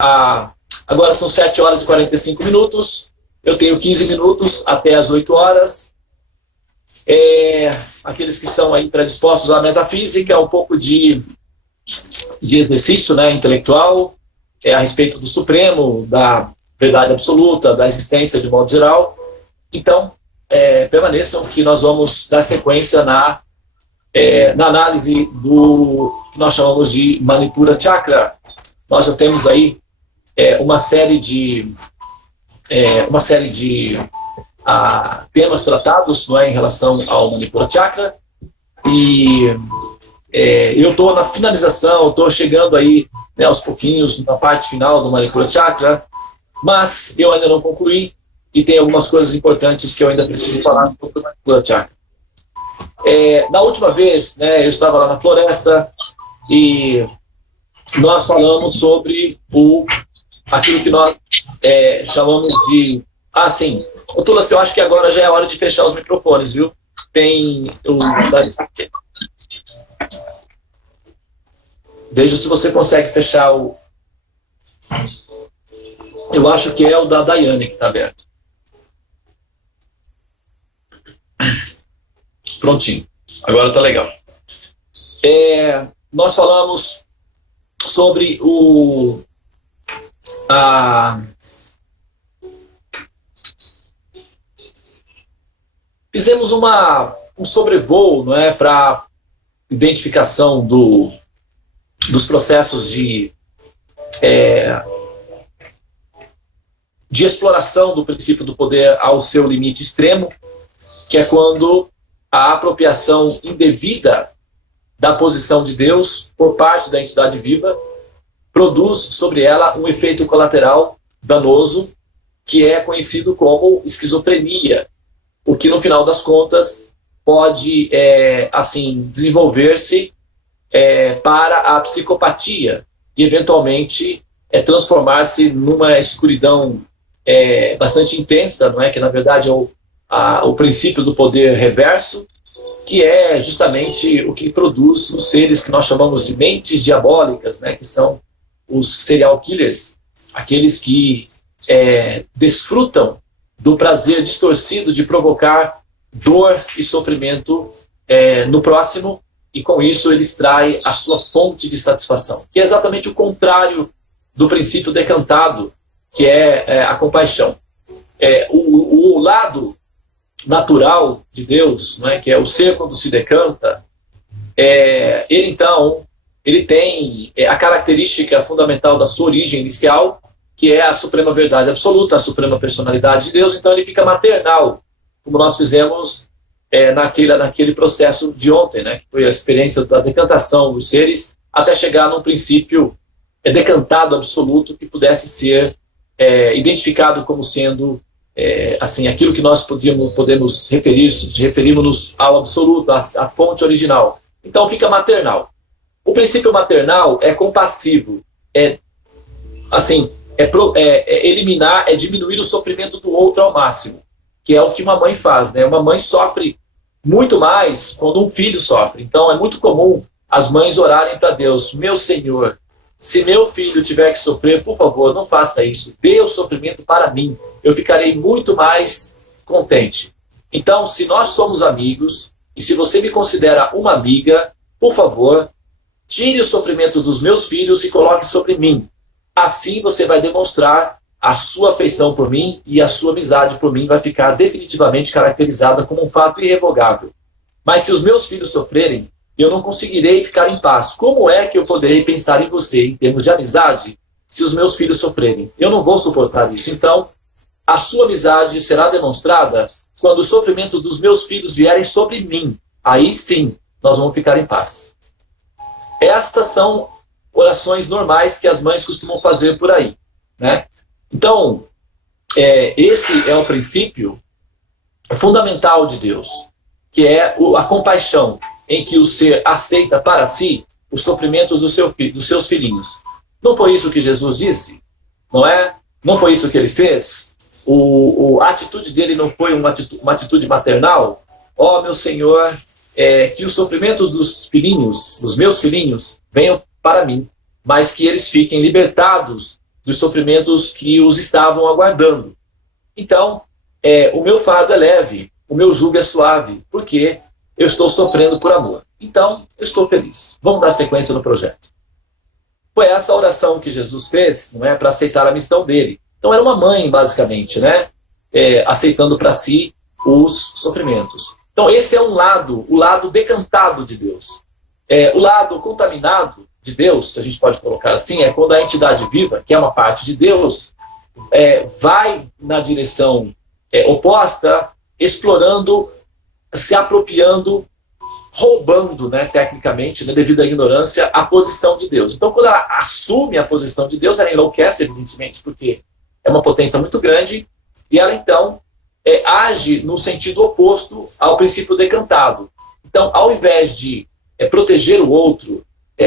Agora são 7 horas e 45 minutos. Eu tenho 15 minutos até as 8 horas. Aqueles que estão aí predispostos à metafísica, um pouco de exercício, né, intelectual, a respeito do Supremo, da verdade absoluta, da existência de modo geral. Então, permaneçam que nós vamos dar sequência na análise do que nós chamamos de Manipura Chakra. Nós já temos aí uma série de temas tratados, não é, em relação ao Manipura Chakra, e eu estou na finalização, estou chegando aí, né, aos pouquinhos na parte final do Manipura Chakra, mas eu ainda não concluí e tem algumas coisas importantes que eu ainda preciso falar sobre o Manipura Chakra. Na última vez, né, eu estava lá na floresta e nós falamos sobre aquilo que nós chamamos de... sim. Ô, Tulas, eu acho que agora já é hora de fechar os microfones, viu? Veja se você consegue fechar o... Eu acho que é o da Daiane que está aberto. Prontinho. Agora está legal. Nós falamos sobre fizemos um sobrevoo, não é, para identificação dos processos de exploração do princípio do poder ao seu limite extremo, que é quando a apropriação indevida da posição de Deus por parte da entidade viva produz sobre ela um efeito colateral danoso, que é conhecido como esquizofrenia, o que no final das contas pode desenvolver-se para a psicopatia e eventualmente transformar-se numa escuridão bastante intensa, não é, que na verdade é o princípio do poder reverso, que é justamente o que produz os seres que nós chamamos de mentes diabólicas, né, que são os serial killers, aqueles que desfrutam do prazer distorcido de provocar dor e sofrimento no próximo, e com isso ele extrai a sua fonte de satisfação, que é exatamente o contrário do princípio decantado, que é a compaixão. O lado natural de Deus, não é, que é o ser quando se decanta, ele tem a característica fundamental da sua origem inicial, que é a suprema verdade absoluta, a suprema personalidade de Deus. Então ele fica maternal, como nós fizemos naquele processo de ontem, né, que foi a experiência da decantação dos seres, até chegar num princípio decantado absoluto, que pudesse ser identificado como sendo aquilo que nós podemos referirmos ao absoluto, à fonte original. Então fica maternal. O princípio maternal é compassivo, eliminar, diminuir o sofrimento do outro ao máximo, que é o que uma mãe faz, né? Uma mãe sofre muito mais quando um filho sofre. Então é muito comum as mães orarem para Deus: meu Senhor, se meu filho tiver que sofrer, por favor, não faça isso, dê o sofrimento para mim, eu ficarei muito mais contente. Então, se nós somos amigos, e se você me considera uma amiga, por favor, tire o sofrimento dos meus filhos e coloque sobre mim. Assim você vai demonstrar a sua afeição por mim, e a sua amizade por mim vai ficar definitivamente caracterizada como um fato irrevogável. Mas se os meus filhos sofrerem, eu não conseguirei ficar em paz. Como é que eu poderei pensar em você em termos de amizade se os meus filhos sofrerem? Eu não vou suportar isso. Então, a sua amizade será demonstrada quando o sofrimento dos meus filhos vierem sobre mim. Aí sim, nós vamos ficar em paz. Estas são orações normais que as mães costumam fazer por aí, né? Então, esse é o princípio fundamental de Deus, que é a compaixão, em que o ser aceita para si o sofrimento dos seus filhinhos. Não foi isso que Jesus disse? Não é? Não foi isso que ele fez? A atitude dele não foi uma atitude maternal? Ó, meu Senhor, que os sofrimentos dos filhinhos, dos meus filhinhos, venham para mim, mas que eles fiquem libertados dos sofrimentos que os estavam aguardando. Então, o meu fardo é leve, o meu jugo é suave, porque eu estou sofrendo por amor. Então, eu estou feliz. Vamos dar sequência no projeto. Foi essa a oração que Jesus fez, não é, para aceitar a missão dele. Então, era uma mãe, basicamente, né, aceitando para si os sofrimentos. Então, esse é o lado decantado de Deus. O lado contaminado de Deus, se a gente pode colocar assim, é quando a entidade viva, que é uma parte de Deus, vai na direção oposta, explorando, se apropriando, roubando, né, tecnicamente, né, devido à ignorância, a posição de Deus. Então, quando ela assume a posição de Deus, ela enlouquece, evidentemente, porque é uma potência muito grande, e ela, então, age no sentido oposto ao princípio decantado. Então, ao invés de proteger o outro,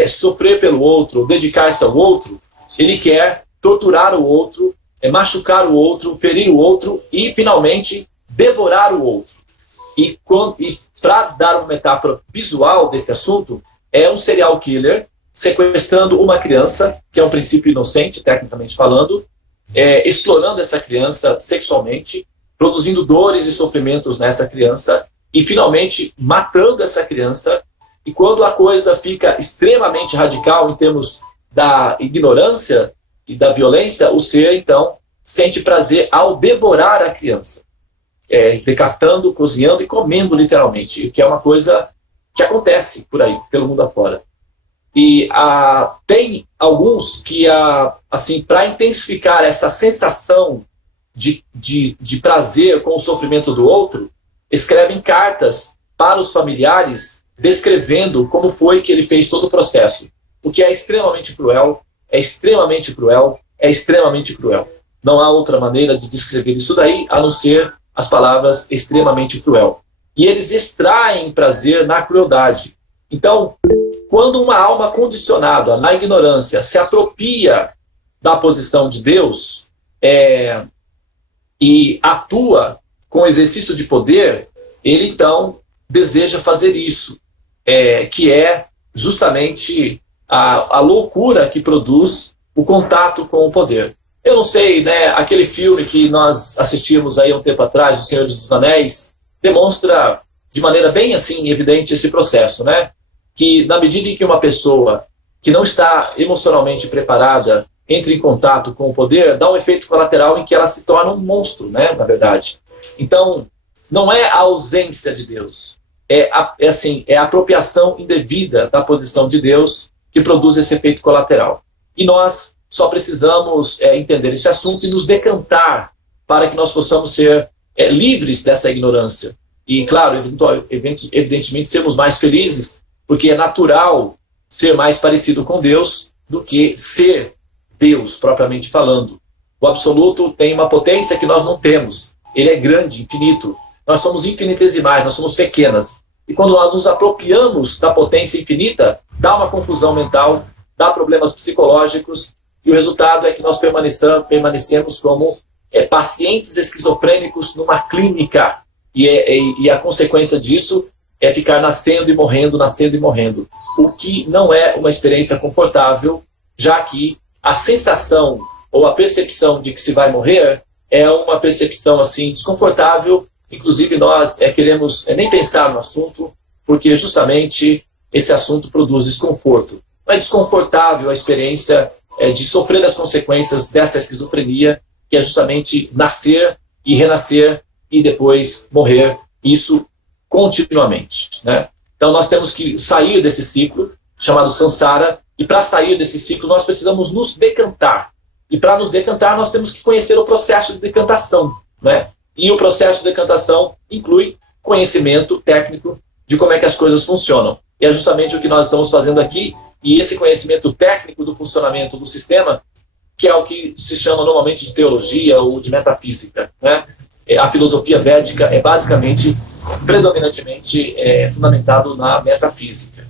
sofrer pelo outro, dedicar-se ao outro, ele quer torturar o outro, machucar o outro, ferir o outro e, finalmente, devorar o outro. E para dar uma metáfora visual desse assunto, é um serial killer sequestrando uma criança, que é um princípio inocente, tecnicamente falando, explorando essa criança sexualmente, produzindo dores e sofrimentos nessa criança e, finalmente, matando essa criança. E quando a coisa fica extremamente radical em termos da ignorância e da violência, o ser, então, sente prazer ao devorar a criança. Decapitando, cozinhando e comendo, literalmente, que é uma coisa que acontece por aí, pelo mundo afora. E tem alguns que, assim, para intensificar essa sensação de prazer com o sofrimento do outro, escrevem cartas para os familiares descrevendo como foi que ele fez todo o processo, o que é extremamente cruel, é extremamente cruel, é extremamente cruel. Não há outra maneira de descrever isso daí, a não ser as palavras extremamente cruel. E eles extraem prazer na crueldade. Então, quando uma alma condicionada na ignorância se apropria da posição de Deus e atua com exercício de poder, ele então deseja fazer isso, que é justamente a loucura que produz o contato com o poder. Eu não sei, né, aquele filme que nós assistimos aí há um tempo atrás, O Senhor dos Anéis, demonstra de maneira bem assim evidente esse processo, né? Que na medida em que uma pessoa que não está emocionalmente preparada entra em contato com o poder, dá um efeito colateral em que ela se torna um monstro, né, na verdade. Então, não é a ausência de Deus, é a apropriação indevida da posição de Deus que produz esse efeito colateral. E nós só precisamos entender esse assunto e nos decantar para que nós possamos ser livres dessa ignorância. E, claro, evidentemente, sermos mais felizes, porque é natural ser mais parecido com Deus do que ser Deus, propriamente falando. O absoluto tem uma potência que nós não temos. Ele é grande, infinito. Nós somos infinitesimais, nós somos pequenas. E quando nós nos apropriamos da potência infinita, dá uma confusão mental, dá problemas psicológicos, e o resultado é que nós permanecemos como pacientes esquizofrênicos numa clínica. E a consequência disso é ficar nascendo e morrendo, o que não é uma experiência confortável, já que a sensação ou a percepção de que se vai morrer é uma percepção assim desconfortável. Inclusive nós queremos nem pensar no assunto, porque justamente esse assunto produz desconforto. Não é desconfortável a experiência de sofrer as consequências dessa esquizofrenia, que é justamente nascer e renascer e depois morrer, isso continuamente, né? Então nós temos que sair desse ciclo chamado samsara, e para sair desse ciclo nós precisamos nos decantar. E para nos decantar nós temos que conhecer o processo de decantação, né? E o processo de decantação inclui conhecimento técnico de como é que as coisas funcionam. E é justamente o que nós estamos fazendo aqui, e esse conhecimento técnico do funcionamento do sistema, que é o que se chama normalmente de teologia ou de metafísica, né? A filosofia védica é basicamente, predominantemente, fundamentado na metafísica.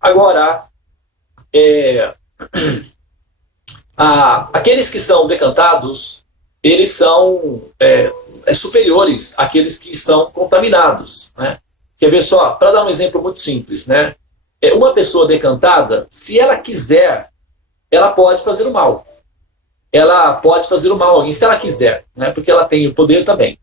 Agora, aqueles que são decantados, eles são superiores àqueles que são contaminados, né? Quer ver só? Para dar um exemplo muito simples, né? Uma pessoa decantada, se ela quiser, ela pode fazer o mal. ela pode fazer o mal a alguém, se ela quiser, né? Porque ela tem o poder também.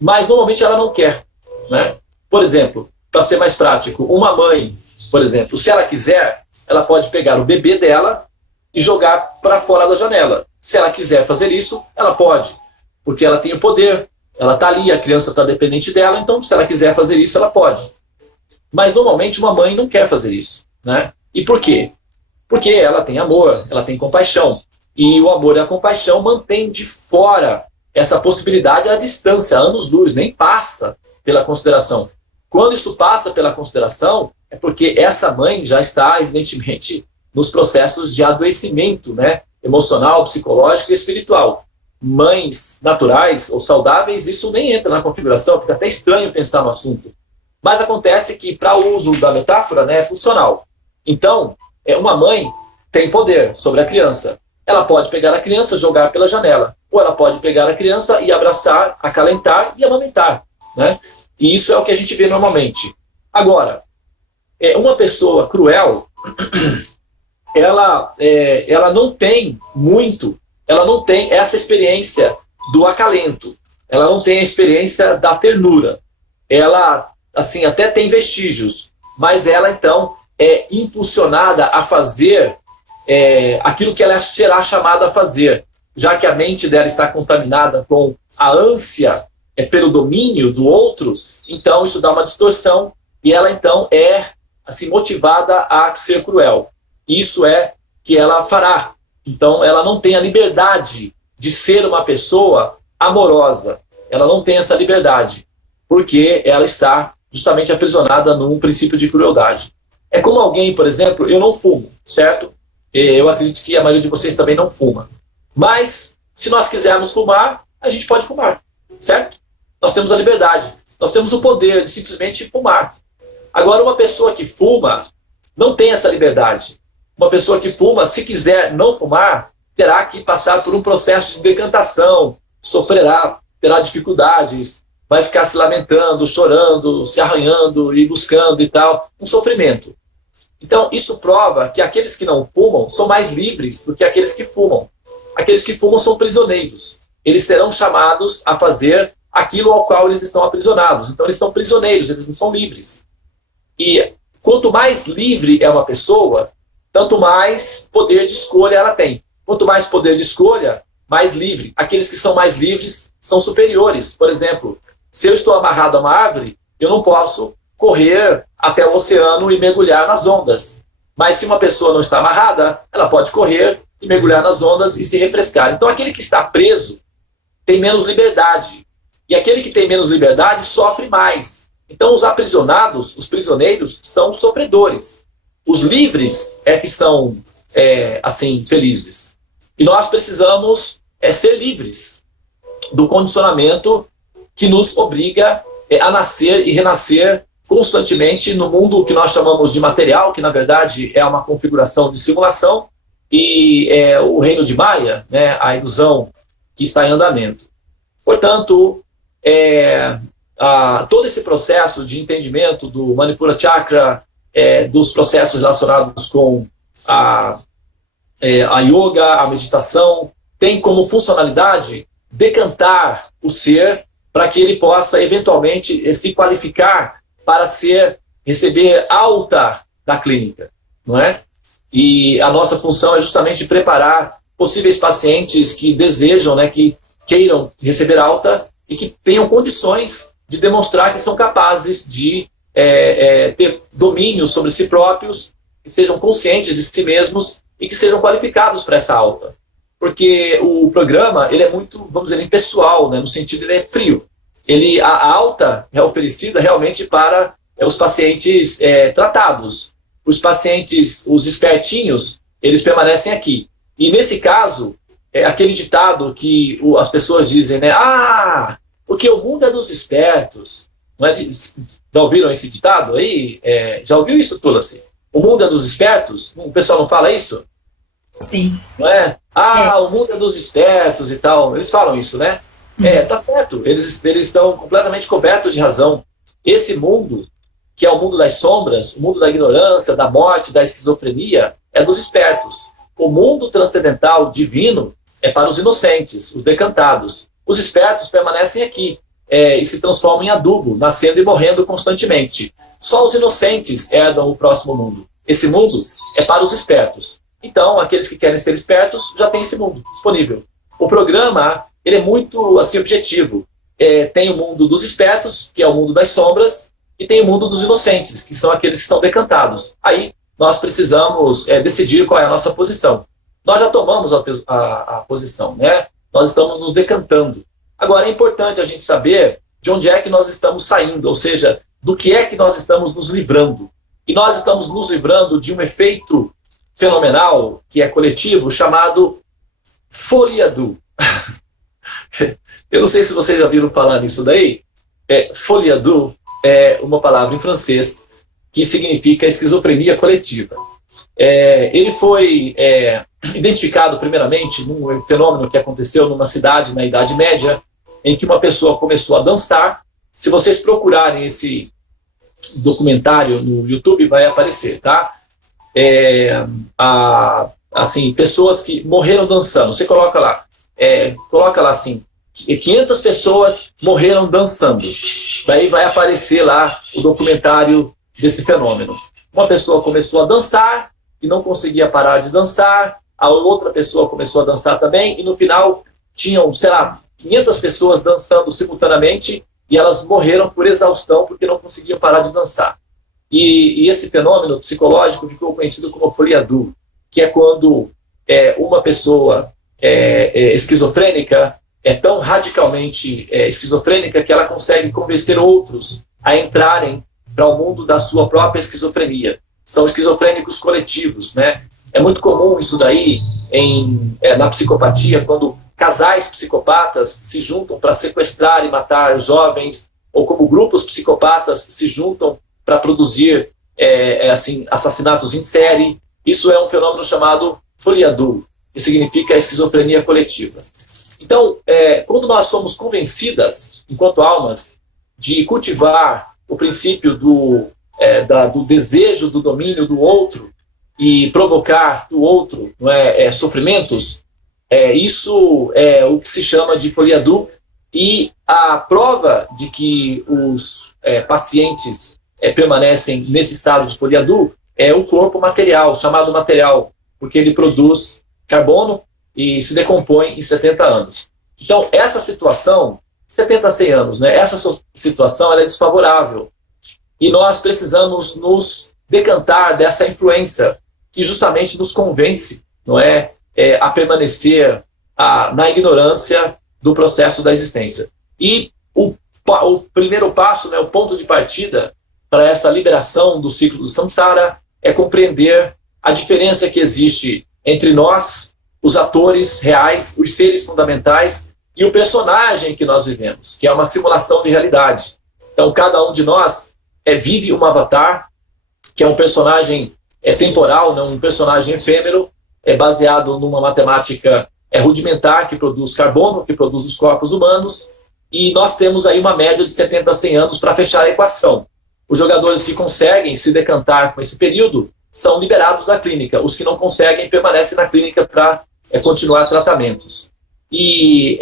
Mas normalmente ela não quer, né? Por exemplo, para ser mais prático, uma mãe, por exemplo, se ela quiser, ela pode pegar o bebê dela e jogar para fora da janela. Se ela quiser fazer isso, ela pode, porque ela tem o poder, ela está ali, a criança está dependente dela, então se ela quiser fazer isso, ela pode. Mas normalmente uma mãe não quer fazer isso, né? E por quê? Porque ela tem amor, ela tem compaixão. E o amor e a compaixão mantêm de fora essa possibilidade à distância, anos-luz, nem passa pela consideração. Quando isso passa pela consideração, é porque essa mãe já está, evidentemente, nos processos de adoecimento, né? Emocional, psicológico e espiritual. Mães naturais ou saudáveis, isso nem entra na configuração, fica até estranho pensar no assunto. Mas acontece que, para o uso da metáfora, né, é funcional. Então, uma mãe tem poder sobre a criança. Ela pode pegar a criança e jogar pela janela. Ou ela pode pegar a criança e abraçar, acalentar e amamentar, né? E isso é o que a gente vê normalmente. Agora, uma pessoa cruel, ela não tem ela não tem essa experiência do acalento. Ela não tem a experiência da ternura. Ela, assim, até tem vestígios, mas ela, então, é impulsionada a fazer aquilo que ela será chamada a fazer, já que a mente dela está contaminada com a ânsia pelo domínio do outro, então isso dá uma distorção e ela então é assim motivada a ser cruel. Isso é que ela fará. Então ela não tem a liberdade de ser uma pessoa amorosa. Ela não tem essa liberdade, porque ela está justamente aprisionada num princípio de crueldade. É como alguém, por exemplo, eu não fumo, certo? Eu acredito que a maioria de vocês também não fuma. Mas, se nós quisermos fumar, a gente pode fumar, certo? Nós temos a liberdade, nós temos o poder de simplesmente fumar. Agora, uma pessoa que fuma não tem essa liberdade. Uma pessoa que fuma, se quiser não fumar, terá que passar por um processo de decantação, sofrerá, terá dificuldades, vai ficar se lamentando, chorando, se arranhando e buscando e tal, um sofrimento. Então, isso prova que aqueles que não fumam são mais livres do que aqueles que fumam. Aqueles que fumam são prisioneiros. Eles serão chamados a fazer aquilo ao qual eles estão aprisionados. Então, eles são prisioneiros, eles não são livres. E quanto mais livre é uma pessoa, tanto mais poder de escolha ela tem. Quanto mais poder de escolha, mais livre. Aqueles que são mais livres são superiores. Por exemplo, se eu estou amarrado a uma árvore, eu não posso correr até o oceano e mergulhar nas ondas. Mas se uma pessoa não está amarrada, ela pode correr e mergulhar nas ondas e se refrescar. Então aquele que está preso tem menos liberdade. E aquele que tem menos liberdade sofre mais. Então os aprisionados, os prisioneiros, são sofredores. Os livres é que são, assim, felizes. E nós precisamos ser livres do condicionamento que nos obriga a nascer e renascer constantemente no mundo que nós chamamos de material, que na verdade é uma configuração de simulação, e o reino de Maia, né, a ilusão que está em andamento. Portanto, todo esse processo de entendimento do Manipura Chakra, dos processos relacionados com a yoga, a meditação, tem como funcionalidade decantar o ser para que ele possa eventualmente se qualificar para receber alta da clínica, não é? E a nossa função é justamente preparar possíveis pacientes que desejam, né, que queiram receber alta e que tenham condições de demonstrar que são capazes de ter domínio sobre si próprios, que sejam conscientes de si mesmos e que sejam qualificados para essa alta. Porque o programa, ele é muito, vamos dizer, impessoal, né, no sentido ele é frio. A alta é oferecida realmente para os pacientes tratados. Os pacientes, os espertinhos, eles permanecem aqui. E nesse caso, aquele ditado que as pessoas dizem, né? Ah, porque o mundo é dos espertos. Não é? Já ouviram esse ditado aí? Já ouviu isso, Tulasi? O mundo é dos espertos? O pessoal não fala isso? Sim. Não é? O mundo é dos espertos e tal. Eles falam isso, né? Tá certo. Eles estão completamente cobertos de razão. Esse mundo, que é o mundo das sombras, o mundo da ignorância, da morte, da esquizofrenia, é dos espertos. O mundo transcendental, divino, é para os inocentes, os decantados. Os espertos permanecem aqui e se transformam em adubo, nascendo e morrendo constantemente. Só os inocentes herdam o próximo mundo. Esse mundo é para os espertos. Então, aqueles que querem ser espertos já têm esse mundo disponível. O programa ele é muito assim, objetivo. Tem o mundo dos espertos, que é o mundo das sombras, e tem o mundo dos inocentes, que são aqueles que são decantados. Aí nós precisamos decidir qual é a nossa posição. Nós já tomamos a posição, né? Nós estamos nos decantando. Agora, é importante a gente saber de onde é que nós estamos saindo, ou seja, do que é que nós estamos nos livrando. E nós estamos nos livrando de um efeito fenomenal, que é coletivo, chamado foliadu. Eu não sei se vocês já viram falar nisso daí. Foliadu é uma palavra em francês que significa esquizofrenia coletiva. Ele foi identificado primeiramente num fenômeno que aconteceu numa cidade na Idade Média, em que uma pessoa começou a dançar. Se vocês procurarem esse documentário no YouTube, vai aparecer, tá? Assim, pessoas que morreram dançando. Você coloca lá assim, 500 pessoas morreram dançando. Daí vai aparecer lá o documentário desse fenômeno. Uma pessoa começou a dançar e não conseguia parar de dançar, a outra pessoa começou a dançar também, e no final tinham, 500 pessoas dançando simultaneamente, e elas morreram por exaustão porque não conseguiam parar de dançar. E esse fenômeno psicológico ficou conhecido como foliadu, que é quando uma pessoa esquizofrênica é tão radicalmente esquizofrênica que ela consegue convencer outros a entrarem para o mundo da sua própria esquizofrenia. São esquizofrênicos coletivos, né? É muito comum isso daí na psicopatia, quando casais psicopatas se juntam para sequestrar e matar jovens, ou como grupos psicopatas se juntam para produzir assim, assassinatos em série. Isso é um fenômeno chamado foliadu, que significa esquizofrenia coletiva. Então, quando nós somos convencidas, enquanto almas, de cultivar o princípio do desejo do domínio do outro e provocar do outro sofrimentos, isso é o que se chama de foliadu, e a prova de que os pacientes permanecem nesse estado de foliadu é o corpo material, chamado material, porque ele produz carbono e se decompõe em 70 anos. Então, essa situação, 70 a 100 anos, né, essa situação ela é desfavorável. E nós precisamos nos decantar dessa influência que justamente nos convence, não é, a permanecer na ignorância do processo da existência. E o primeiro passo, né, o ponto de partida para essa liberação do ciclo do samsara é compreender a diferença que existe entre nós, os atores reais, os seres fundamentais, e o personagem que nós vivemos, que é uma simulação de realidade. Então, cada um de nós vive um avatar, que é um personagem temporal, não um personagem efêmero, baseado numa matemática rudimentar, que produz carbono, que produz os corpos humanos, e nós temos aí uma média de 70 a 100 anos para fechar a equação. Os jogadores que conseguem se decantar com esse período são liberados da clínica. Os que não conseguem permanecem na clínica para continuar tratamentos. E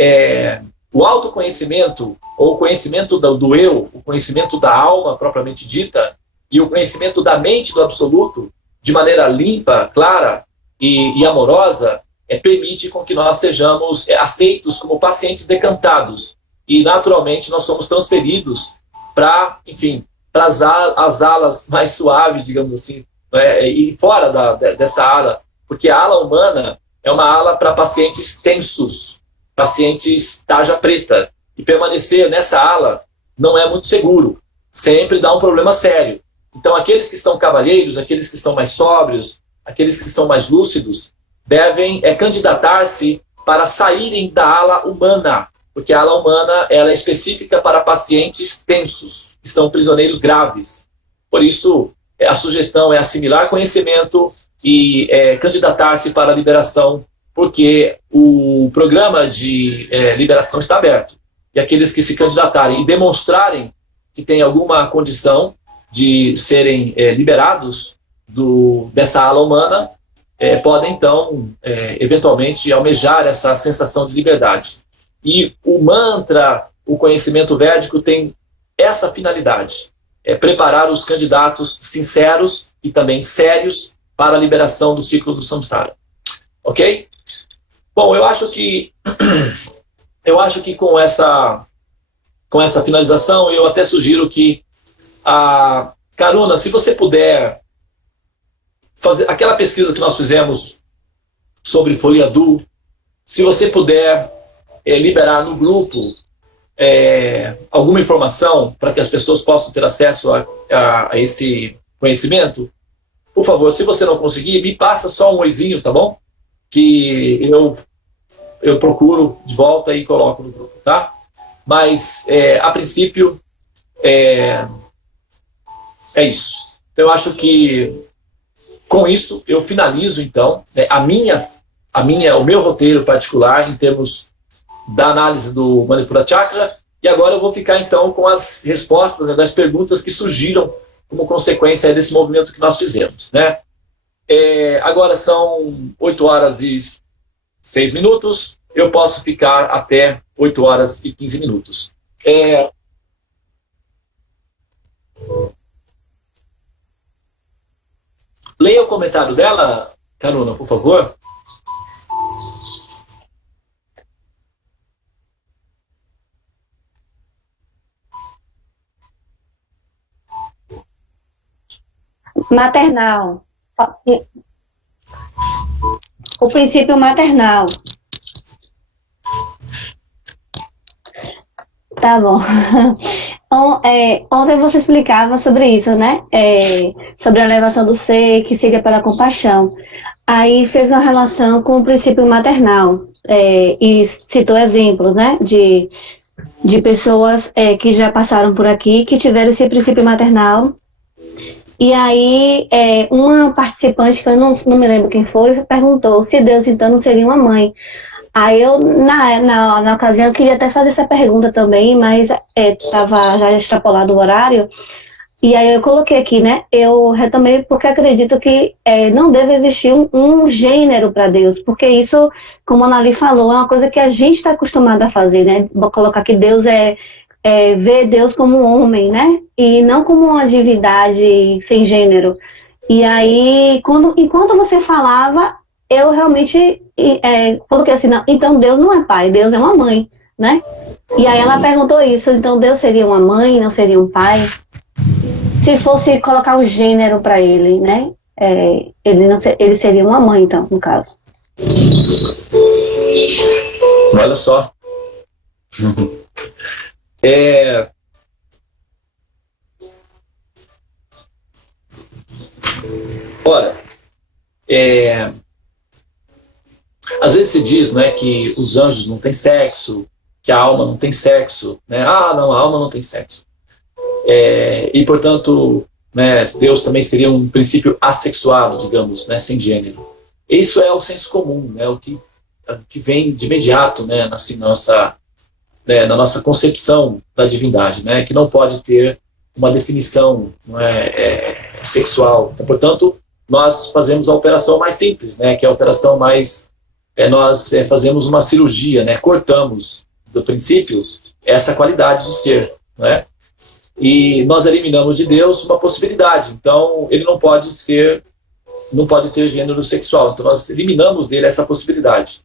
o autoconhecimento, ou o conhecimento do eu, o conhecimento da alma propriamente dita, e o conhecimento da mente do absoluto, de maneira limpa, clara e amorosa, permite com que nós sejamos aceitos como pacientes decantados. E, naturalmente, nós somos transferidos para, enfim, para as alas mais suaves, digamos assim, e fora dessa ala, porque a ala humana é uma ala para pacientes tensos, pacientes tarja preta, e permanecer nessa ala não é muito seguro, sempre dá um problema sério. Então, aqueles que são cavalheiros, aqueles que são mais sóbrios, aqueles que são mais lúcidos, devem candidatar-se para saírem da ala humana, porque a ala humana ela é específica para pacientes tensos, que são prisioneiros graves. Por isso, a sugestão é assimilar conhecimento e candidatar-se para a liberação, porque o programa de liberação está aberto. E aqueles que se candidatarem e demonstrarem que têm alguma condição de serem liberados dessa ala humana, podem, então, eventualmente, almejar essa sensação de liberdade. E o mantra, o conhecimento védico tem essa finalidade, preparar os candidatos sinceros e também sérios para a liberação do ciclo do samsara. Ok? Bom, eu acho que com essa finalização, eu até sugiro que Karuna, se você puder fazer aquela pesquisa que nós fizemos sobre Foliadu, se você puder liberar no grupo alguma informação para que as pessoas possam ter acesso a esse conhecimento, por favor, se você não conseguir, me passa só um oizinho, tá bom? Que eu procuro de volta e coloco no grupo, tá? Mas, a princípio, é isso. Então, eu acho que, com isso, eu finalizo, então, o meu roteiro particular em termos da análise do Manipura Chakra, e agora eu vou ficar, então, com as respostas, né, das perguntas que surgiram como consequência desse movimento que nós fizemos, né? Agora são 8h06, eu posso ficar até 8h15. Leia o comentário dela, Karuna, por favor. Maternal. O princípio maternal. Tá bom. Ontem você explicava sobre isso, né? Sobre a elevação do ser, que seria pela compaixão. Aí fez uma relação com o princípio maternal. E citou exemplos, né? De pessoas que já passaram por aqui, que tiveram esse princípio maternal. E aí, uma participante, que eu não me lembro quem foi, perguntou se Deus, então, não seria uma mãe. Aí eu, na ocasião, eu queria até fazer essa pergunta também, mas estava já extrapolado o horário. E aí eu coloquei aqui, né? Eu retomei porque acredito que não deve existir um gênero para Deus, porque isso, como a Anali falou, é uma coisa que a gente está acostumado a fazer, né? Vou colocar que Deus ver Deus como um homem, né? E não como uma divindade sem gênero. E aí, enquanto você falava, eu realmente coloquei assim, não, então Deus não é pai, Deus é uma mãe, né? E aí ela perguntou isso, então Deus seria uma mãe, não seria um pai? Se fosse colocar um gênero para ele, né? Ele seria uma mãe, então, no caso. Olha só. Olha, às vezes se diz, né, que os anjos não têm sexo, que a alma não tem sexo, né? Não, a alma não tem sexo. E, portanto, né, Deus também seria um princípio assexuado, digamos, né, sem gênero. Isso é o senso comum, né, o que vem de imediato, né, na nossa concepção da divindade, né, que não pode ter uma definição, não sexual. Então, portanto, nós fazemos a operação mais simples, né, que é a operação mais... nós fazemos uma cirurgia, né, cortamos do princípio essa qualidade de ser, né, e nós eliminamos de Deus uma possibilidade. Então, ele não pode ter gênero sexual. Então, nós eliminamos dele essa possibilidade.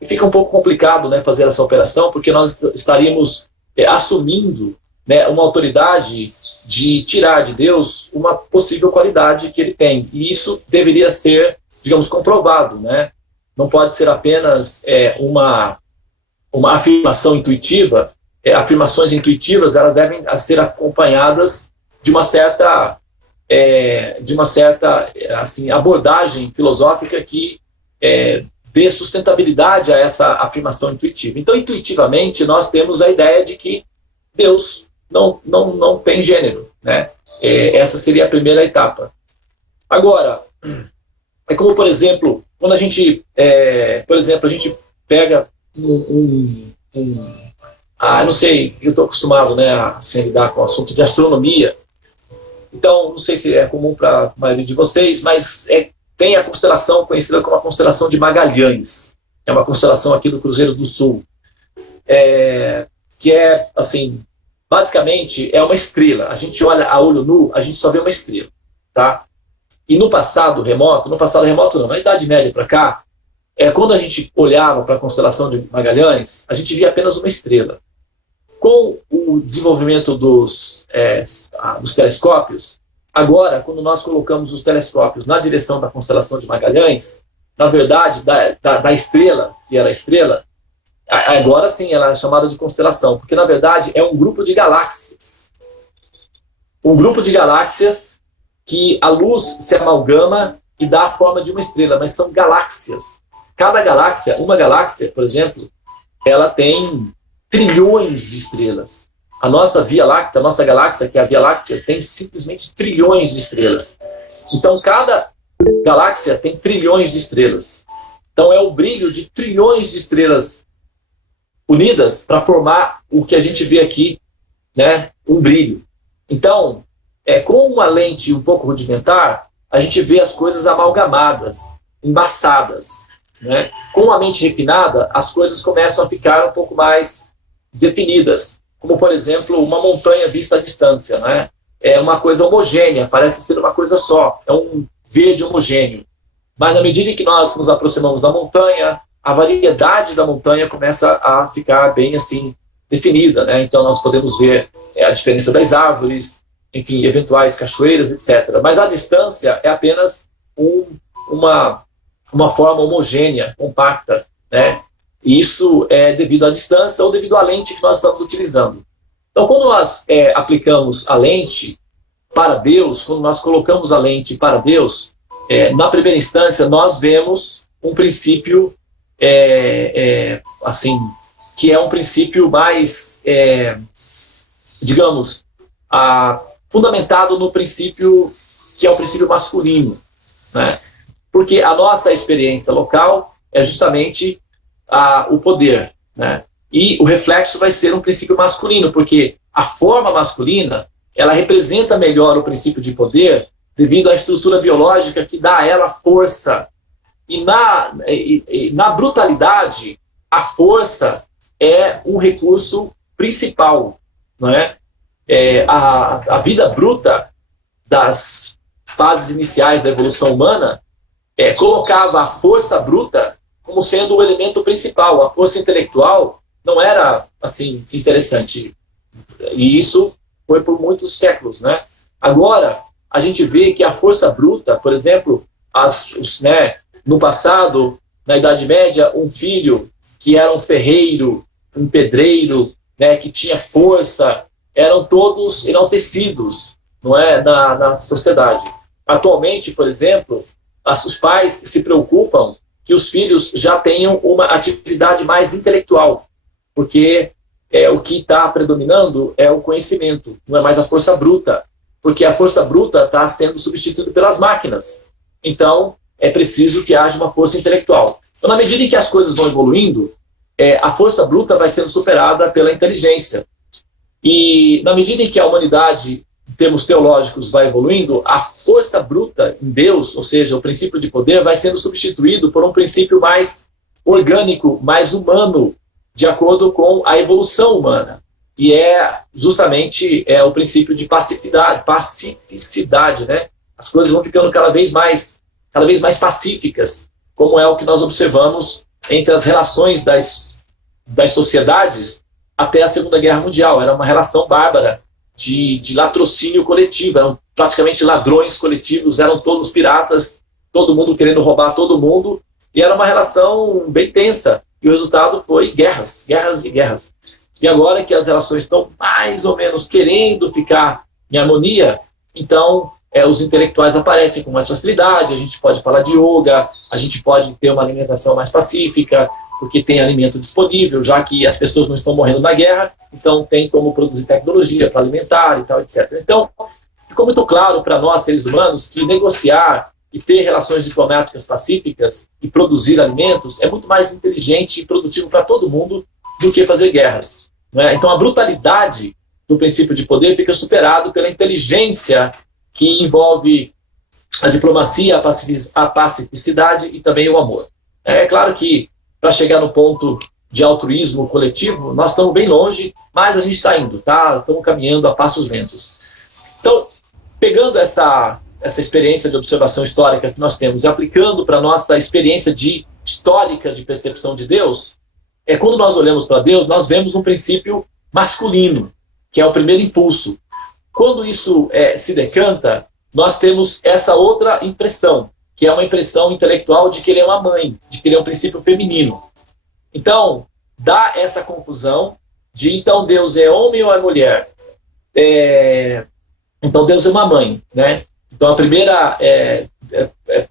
E fica um pouco complicado, né, fazer essa operação, porque nós estaríamos assumindo, né, uma autoridade de tirar de Deus uma possível qualidade que ele tem. E isso deveria ser, digamos, comprovado, né? Não pode ser apenas uma afirmação intuitiva. Afirmações intuitivas, elas devem ser acompanhadas de uma certa assim, abordagem filosófica que dê sustentabilidade a essa afirmação intuitiva. Então, intuitivamente, nós temos a ideia de que Deus não tem gênero, né? Essa seria a primeira etapa. Agora, é como, por exemplo, quando a gente, a gente pega não sei, eu estou acostumado, né, a lidar com o assunto de astronomia, então não sei se é comum para a maioria de vocês, mas tem a constelação conhecida como a constelação de Magalhães. É uma constelação aqui do Cruzeiro do Sul. Que é, assim, basicamente, é uma estrela. A gente olha a olho nu, a gente só vê uma estrela, tá? E no passado remoto não, na Idade Média para cá, quando a gente olhava para a constelação de Magalhães, a gente via apenas uma estrela. Com o desenvolvimento dos telescópios, agora, quando nós colocamos os telescópios na direção da constelação de Magalhães, na verdade, da estrela, que era a estrela, agora sim ela é chamada de constelação, porque na verdade é um grupo de galáxias. Um grupo de galáxias que a luz se amalgama e dá a forma de uma estrela, mas são galáxias. Cada galáxia, uma galáxia, por exemplo, ela tem trilhões de estrelas. A nossa Via Láctea, a nossa galáxia, que é a Via Láctea, tem simplesmente trilhões de estrelas. Então, cada galáxia tem trilhões de estrelas. Então, é o brilho de trilhões de estrelas unidas para formar o que a gente vê aqui, né, um brilho. Então, com uma lente um pouco rudimentar, a gente vê as coisas amalgamadas, embaçadas, né? Com a mente refinada, as coisas começam a ficar um pouco mais definidas, como, por exemplo, uma montanha vista à distância, né? É uma coisa homogênea, parece ser uma coisa só, é um verde homogêneo. Mas na medida em que nós nos aproximamos da montanha, a variedade da montanha começa a ficar bem assim definida, né? Então nós podemos ver a diferença das árvores, enfim, eventuais cachoeiras, etc. Mas a distância é apenas uma forma homogênea, compacta, né? E isso é devido à distância ou devido à lente que nós estamos utilizando. Então, quando nós aplicamos a lente para Deus, quando nós colocamos a lente para Deus, na primeira instância, nós vemos um princípio, assim, que é um princípio mais, digamos, fundamentado no princípio que é o princípio masculino, né? Porque a nossa experiência local é justamente o poder, né? E o reflexo vai ser um princípio masculino, porque a forma masculina, ela representa melhor o princípio de poder devido à estrutura biológica que dá a ela força. E na brutalidade, a força é um recurso principal, não é? A vida bruta das fases iniciais da evolução humana colocava a força bruta como sendo o elemento principal. A força intelectual não era assim interessante. E isso foi por muitos séculos, né? Agora, a gente vê que a força bruta, por exemplo, no passado, na Idade Média, um filho que era um ferreiro, um pedreiro, né, que tinha força, eram todos enaltecidos, não é, na sociedade. Atualmente, por exemplo, os pais se preocupam que os filhos já tenham uma atividade mais intelectual, porque o que está predominando é o conhecimento, não é mais a força bruta, porque a força bruta está sendo substituída pelas máquinas. Então, é preciso que haja uma força intelectual. Então, na medida em que as coisas vão evoluindo, a força bruta vai sendo superada pela inteligência. E na medida em que a humanidade, em termos teológicos, vai evoluindo, a força bruta em Deus, ou seja, o princípio de poder, vai sendo substituído por um princípio mais orgânico, mais humano, de acordo com a evolução humana. E justamente o princípio de pacificidade, né? As coisas vão ficando cada vez mais pacíficas, como é o que nós observamos entre as relações das sociedades até a Segunda Guerra Mundial. Era uma relação bárbara de latrocínio coletivo, eram praticamente ladrões coletivos, eram todos piratas, todo mundo querendo roubar todo mundo, e era uma relação bem tensa, e o resultado foi guerras, guerras e guerras. E agora que as relações estão mais ou menos querendo ficar em harmonia, então os intelectuais aparecem com mais facilidade, a gente pode falar de yoga, a gente pode ter uma alimentação mais pacífica, porque tem alimento disponível, já que as pessoas não estão morrendo na guerra, então tem como produzir tecnologia para alimentar e tal, etc. Então, ficou muito claro para nós, seres humanos, que negociar e ter relações diplomáticas pacíficas e produzir alimentos é muito mais inteligente e produtivo para todo mundo do que fazer guerras, né? Então, a brutalidade do princípio de poder fica superado pela inteligência que envolve a diplomacia, a pacificidade e também o amor. É claro que para chegar no ponto de altruísmo coletivo, nós estamos bem longe, mas a gente está indo, tá? Estamos caminhando a passos lentos. Então, pegando essa experiência de observação histórica que nós temos e aplicando para a nossa experiência histórica de percepção de Deus, quando nós olhamos para Deus, nós vemos um princípio masculino, que é o primeiro impulso. Quando isso se decanta, nós temos essa outra impressão, que é uma impressão intelectual de que ele é uma mãe, de que ele é um princípio feminino. Então, dá essa confusão de, então, Deus é homem ou é mulher? Então, Deus é uma mãe, né? Então, a primeira,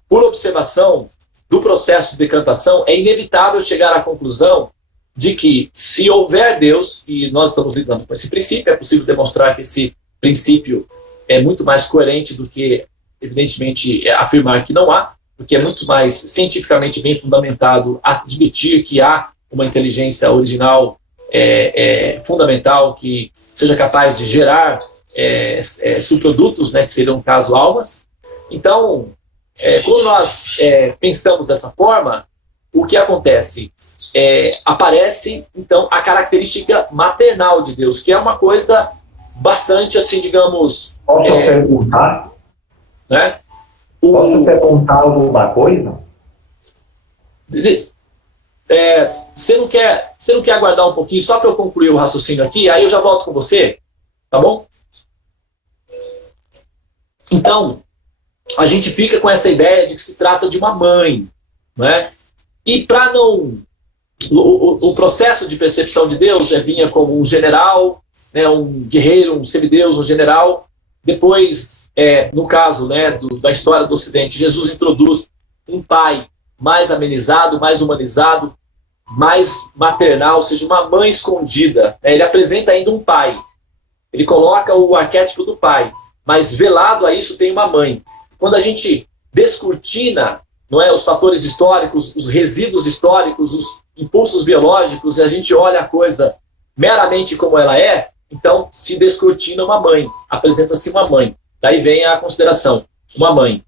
por observação do processo de decantação, é inevitável chegar à conclusão de que, se houver Deus, e nós estamos lidando com esse princípio, é possível demonstrar que esse princípio é muito mais coerente do que, evidentemente, afirmar que não há, porque é muito mais cientificamente bem fundamentado admitir que há uma inteligência original fundamental que seja capaz de gerar subprodutos, né, que seriam, no caso, almas. Então, quando nós pensamos dessa forma, o que acontece? Aparece, então, a característica maternal de Deus, que é uma coisa bastante, assim, digamos... Posso perguntar? Né? Posso perguntar alguma coisa? Você não quer aguardar um pouquinho só para eu concluir o raciocínio aqui? Aí eu já volto com você, tá bom? Então, a gente fica com essa ideia de que se trata de uma mãe, né? E para não... O processo de percepção de Deus vinha como um general, né, um guerreiro, um semideus, um general. Depois, no caso, né, da história do Ocidente, Jesus introduz um pai mais amenizado, mais humanizado, mais maternal, ou seja, uma mãe escondida. Ele apresenta ainda um pai. Ele coloca o arquétipo do pai, mas velado a isso tem uma mãe. Quando a gente descortina, não é, os fatores históricos, os resíduos históricos, os impulsos biológicos, e a gente olha a coisa meramente como ela é, então se descortina uma mãe, apresenta-se uma mãe. Daí vem a consideração, uma mãe.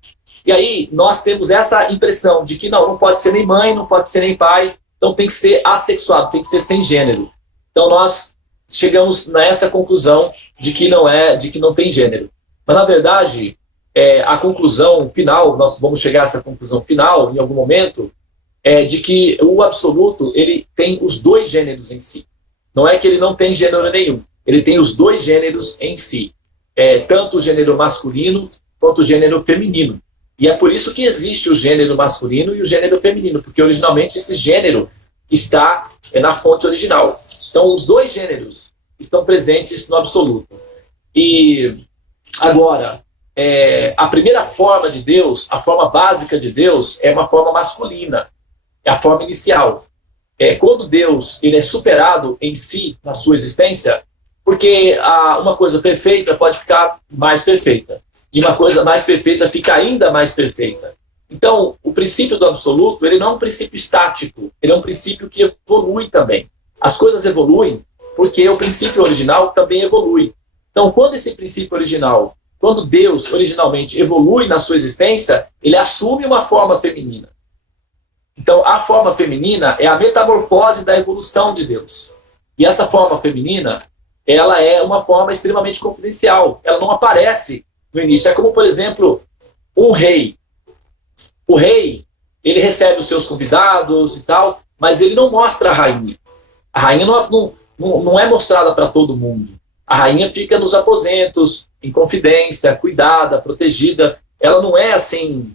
E aí nós temos essa impressão de que não pode ser nem mãe, não pode ser nem pai, então tem que ser assexuado, tem que ser sem gênero. Então nós chegamos nessa conclusão de que não tem gênero. Mas na verdade, a conclusão final, nós vamos chegar a essa conclusão final em algum momento, de que o absoluto, ele tem os dois gêneros em si. Não é que ele não tem gênero nenhum, ele tem os dois gêneros em si, tanto o gênero masculino quanto o gênero feminino. E é por isso que existe o gênero masculino e o gênero feminino, porque originalmente esse gênero está na fonte original. Então os dois gêneros estão presentes no absoluto. E agora, a primeira forma de Deus, a forma básica de Deus, é uma forma masculina. É a forma inicial. Quando Deus ele é superado em si, na sua existência, porque uma coisa perfeita pode ficar mais perfeita, e uma coisa mais perfeita fica ainda mais perfeita. Então, o princípio do absoluto, ele não é um princípio estático, ele é um princípio que evolui também. As coisas evoluem porque o princípio original também evolui. Então, quando esse princípio original, quando Deus originalmente evolui na sua existência, ele assume uma forma feminina. Então, a forma feminina é a metamorfose da evolução de Deus. E essa forma feminina, ela é uma forma extremamente confidencial. Ela não aparece no início. É como, por exemplo, um rei. O rei, ele recebe os seus convidados e tal, mas ele não mostra a rainha. A rainha não é mostrada para todo mundo. A rainha fica nos aposentos, em confidência, cuidada, protegida. Ela não é, assim,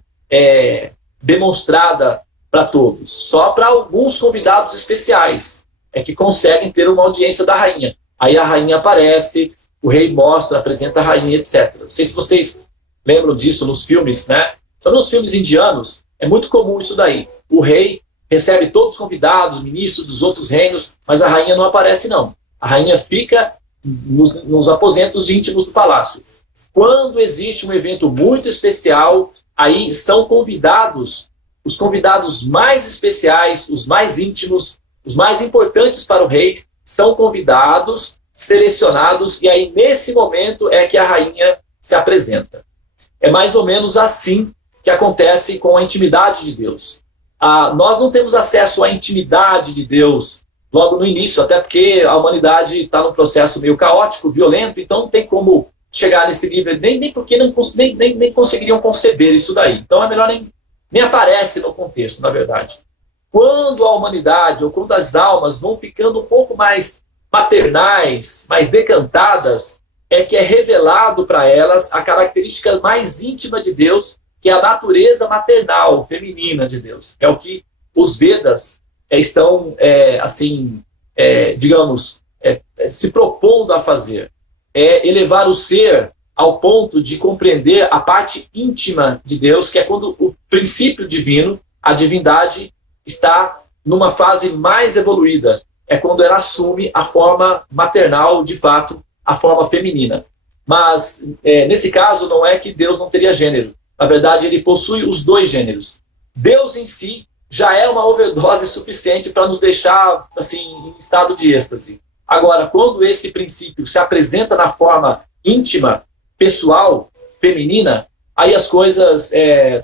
demonstrada para todos, só para alguns convidados especiais que conseguem ter uma audiência da rainha. Aí a rainha aparece, o rei mostra, apresenta a rainha, etc. Não sei se vocês lembram disso nos filmes, né? Só nos filmes indianos é muito comum isso daí. O rei recebe todos os convidados, ministros dos outros reinos, mas a rainha não aparece, não. A rainha fica nos aposentos íntimos do palácio. Quando existe um evento muito especial, aí são convidados os convidados mais especiais, os mais íntimos, os mais importantes para o rei, são convidados, selecionados, e aí nesse momento é que a rainha se apresenta. é mais ou menos assim que acontece com a intimidade de Deus. Nós não temos acesso à intimidade de Deus logo no início, até porque a humanidade está num processo meio caótico, violento, então não tem como chegar nesse nível, nem porque nem conseguiriam conceber isso daí. Então é melhor nem aparece no contexto, na verdade. Quando a humanidade, ou quando as almas vão ficando um pouco mais maternais, mais decantadas, é que é revelado para elas a característica mais íntima de Deus, que é a natureza maternal, feminina de Deus. É o que os Vedas estão, se propondo a fazer. É elevar o ser ao ponto de compreender a parte íntima de Deus, que é quando o princípio divino, a divindade, está numa fase mais evoluída. É quando ela assume a forma maternal, de fato, a forma feminina. Mas, nesse caso, não é que Deus não teria gênero. Na verdade, ele possui os dois gêneros. Deus em si já é uma overdose suficiente para nos deixar assim, em estado de êxtase. Agora, quando esse princípio se apresenta na forma íntima, pessoal, feminina, aí as coisas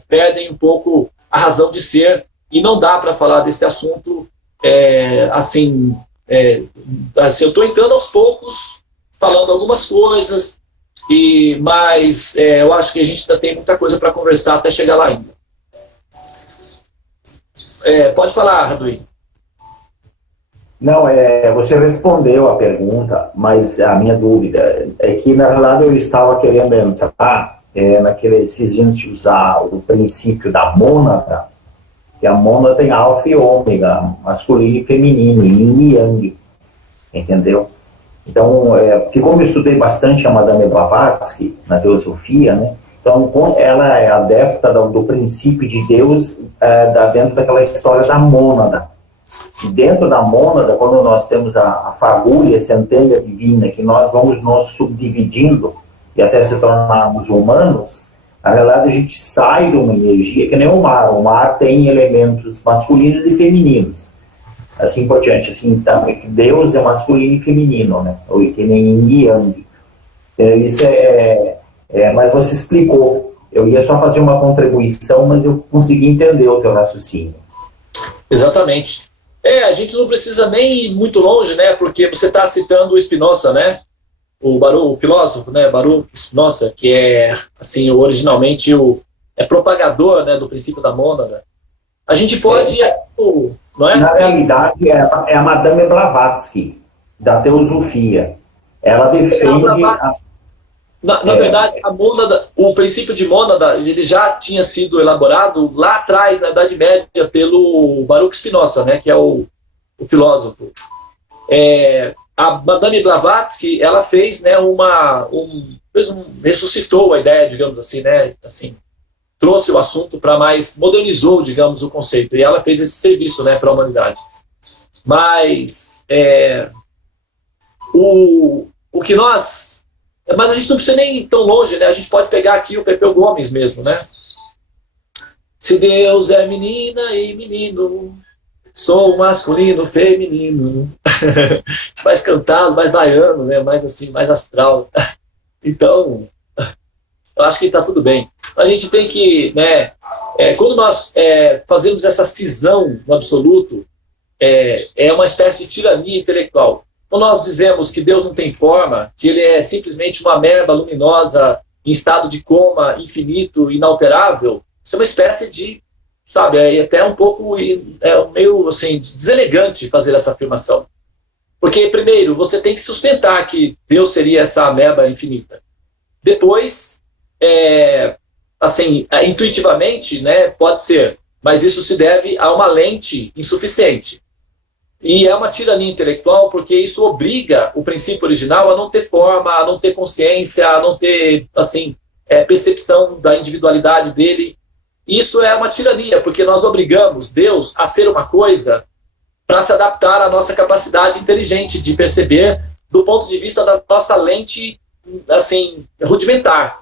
perdem um pouco a razão de ser, e não dá para falar desse assunto eu estou entrando aos poucos, falando algumas coisas, mas eu acho que a gente ainda tem muita coisa para conversar até chegar lá ainda. Pode falar, Raduí. Não, você respondeu a pergunta, mas a minha dúvida é que, na verdade, eu estava querendo entrar se a gente usar o princípio da mônada, que a mônada tem alfa e ômega, masculino e feminino, yin e yang, entendeu? Então, porque como eu estudei bastante a Madame Blavatsky na teosofia, né? Então, ela é adepta do princípio de Deus dentro daquela história da mônada. E dentro da mônada, quando nós temos a fagulha, a centelha divina, que nós vamos nos subdividindo e até se tornarmos humanos, na realidade a gente sai de uma energia que nem o mar. O mar tem elementos masculinos e femininos. Assim por diante, assim, também, Deus é masculino e feminino, né? Ou que nem yin e yang. Isso mas você explicou. Eu ia só fazer uma contribuição, mas eu consegui entender o teu raciocínio. Exatamente. A gente não precisa nem ir muito longe, né? Porque você está citando o Spinoza, né? O filósofo, né? Baruch Spinoza, que é, assim, originalmente propagador, né, do princípio da mônada. A gente pode... não é? Na realidade, é a Madame Blavatsky, da teosofia. Ela defende... Na verdade, a mônada, o princípio de mônada, ele já tinha sido elaborado lá atrás, na Idade Média, pelo Baruch Spinoza, né, que é o filósofo. A Madame Blavatsky, ela fez, né, ressuscitou a ideia, digamos assim, né, assim, trouxe o assunto para mais, modernizou, digamos, o conceito, e ela fez esse serviço, né, para a humanidade. Mas o que nós... Mas a gente não precisa nem ir tão longe, né? A gente pode pegar aqui o Pepeu Gomes mesmo, né? Se Deus é menina e menino, sou masculino, feminino. Mais cantado, mais baiano, né? Mais assim, mais astral. Então, eu acho que está tudo bem. A gente tem que, né? Quando nós fazemos essa cisão no absoluto, é uma espécie de tirania intelectual. Quando nós dizemos que Deus não tem forma, que ele é simplesmente uma ameba luminosa em estado de coma infinito, inalterável, isso é uma espécie de, sabe, até um pouco, meio assim, deselegante fazer essa afirmação. Porque, primeiro, você tem que sustentar que Deus seria essa ameba infinita. Depois, intuitivamente, né, pode ser, mas isso se deve a uma lente insuficiente. E é uma tirania intelectual porque isso obriga o princípio original a não ter forma, a não ter consciência, a não ter, assim, percepção da individualidade dele. Isso é uma tirania, porque nós obrigamos Deus a ser uma coisa para se adaptar à nossa capacidade inteligente de perceber do ponto de vista da nossa lente, assim, rudimentar.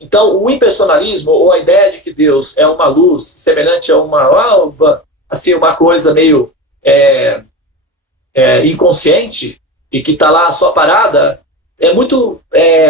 Então, o impersonalismo, ou a ideia de que Deus é uma luz semelhante a uma coisa meio inconsciente e que está lá só parada, muito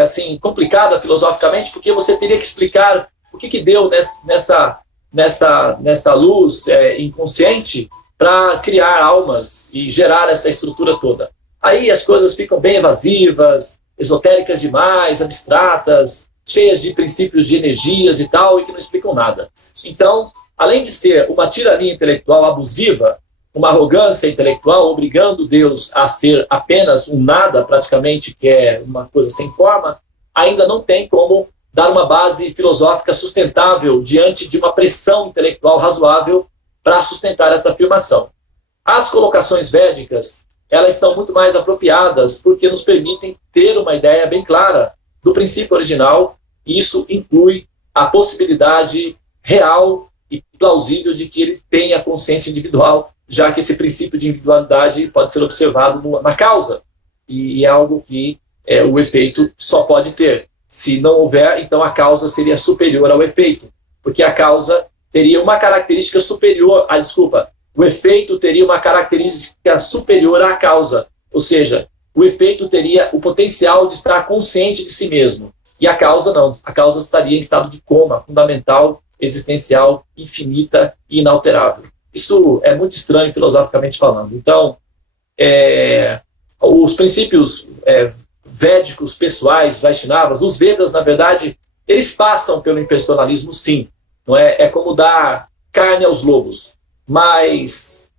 assim, complicada filosoficamente, porque você teria que explicar o que deu nessa luz inconsciente para criar almas e gerar essa estrutura toda. Aí as coisas ficam bem evasivas, esotéricas demais, abstratas, cheias de princípios de energias e tal, e que não explicam nada. Então, além de ser uma tirania intelectual abusiva, uma arrogância intelectual, obrigando Deus a ser apenas um nada, praticamente, que é uma coisa sem forma, ainda não tem como dar uma base filosófica sustentável diante de uma pressão intelectual razoável para sustentar essa afirmação. As colocações védicas, elas estão muito mais apropriadas porque nos permitem ter uma ideia bem clara do princípio original, e isso inclui a possibilidade real e plausível de que ele tenha consciência individual, já que esse princípio de individualidade pode ser observado na causa, e é algo que o efeito só pode ter. Se não houver, então a causa seria superior ao efeito, porque a causa teria uma característica superior, o efeito teria uma característica superior à causa, ou seja, o efeito teria o potencial de estar consciente de si mesmo, e a causa não, a causa estaria em estado de coma, fundamental, existencial, infinita e inalterável. Isso é muito estranho filosoficamente falando. Então, os princípios védicos pessoais, Vaishnavas, os Vedas, na verdade, eles passam pelo impersonalismo, sim. Não é? É como dar carne aos lobos. Mas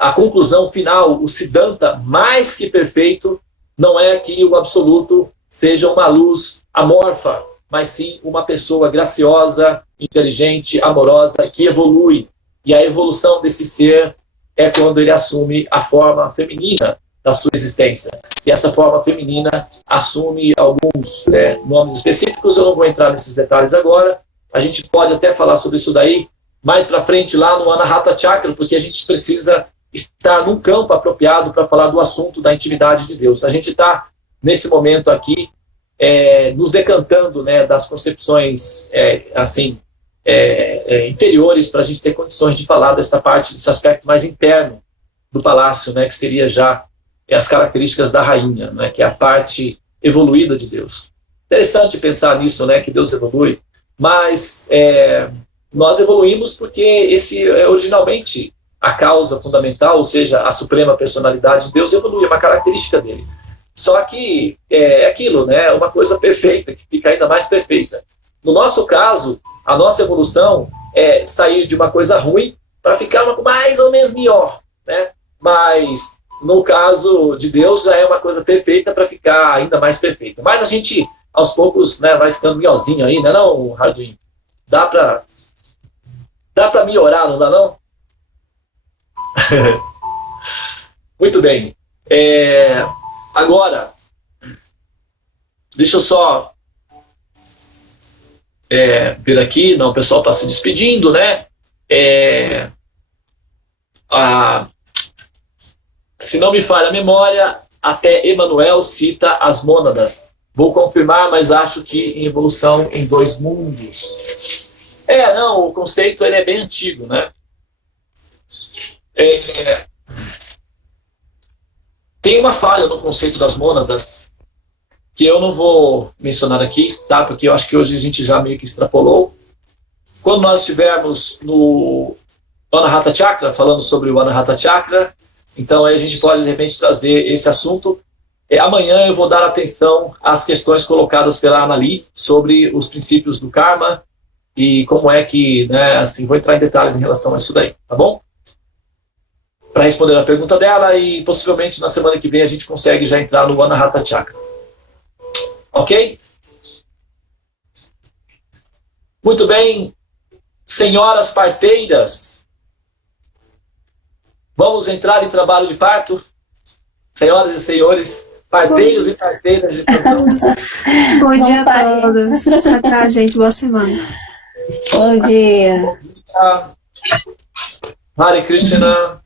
a conclusão final, o Siddhanta, mais que perfeito, não é que o absoluto seja uma luz amorfa, mas sim uma pessoa graciosa, inteligente, amorosa, que evolui. E a evolução desse ser é quando ele assume a forma feminina da sua existência. E essa forma feminina assume alguns nomes específicos, eu não vou entrar nesses detalhes agora, a gente pode até falar sobre isso daí mais para frente lá no Anahata Chakra, porque a gente precisa estar num campo apropriado para falar do assunto da intimidade de Deus. A gente está, nesse momento aqui, nos decantando, né, das concepções inferiores para a gente ter condições de falar dessa parte, desse aspecto mais interno do palácio, né, que seria já as características da rainha, né, que é a parte evoluída de Deus. Interessante pensar nisso, né, que Deus evolui, mas nós evoluímos porque esse é originalmente a causa fundamental, ou seja, a suprema personalidade de Deus evolui, é uma característica dele. Só que é aquilo, né, uma coisa perfeita, que fica ainda mais perfeita. No nosso caso, a nossa evolução é sair de uma coisa ruim para ficar uma mais ou menos melhor, né? Mas no caso de Deus já é uma coisa perfeita para ficar ainda mais perfeita. Mas a gente, aos poucos, né, vai ficando melhorzinho aí, né, não, Harduin? Dá para melhorar, não dá não? Muito bem. Agora, deixa eu só ver aqui, não, o pessoal está se despedindo, né? Se não me falha a memória, até Emmanuel cita as mônadas. Vou confirmar, mas acho que em evolução em dois mundos. Não, o conceito ele é bem antigo, né? Tem uma falha no conceito das mônadas, que eu não vou mencionar aqui, tá? Porque eu acho que hoje a gente já meio que extrapolou. Quando nós estivermos no Anahata Chakra, falando sobre o Anahata Chakra, então aí a gente pode, de repente, trazer esse assunto. Amanhã eu vou dar atenção às questões colocadas pela Anali sobre os princípios do karma e como é que, né, assim, vou entrar em detalhes em relação a isso daí, tá bom? Para responder a pergunta dela, e possivelmente na semana que vem a gente consegue já entrar no Anahata Chakra. Ok? Muito bem, senhoras parteiras, vamos entrar em trabalho de parto? Senhoras e senhores, parteiros e parteiras de plantão. Bom dia a todos. Tchau, tchau, gente. Boa semana. Bom dia. Hare Krishna.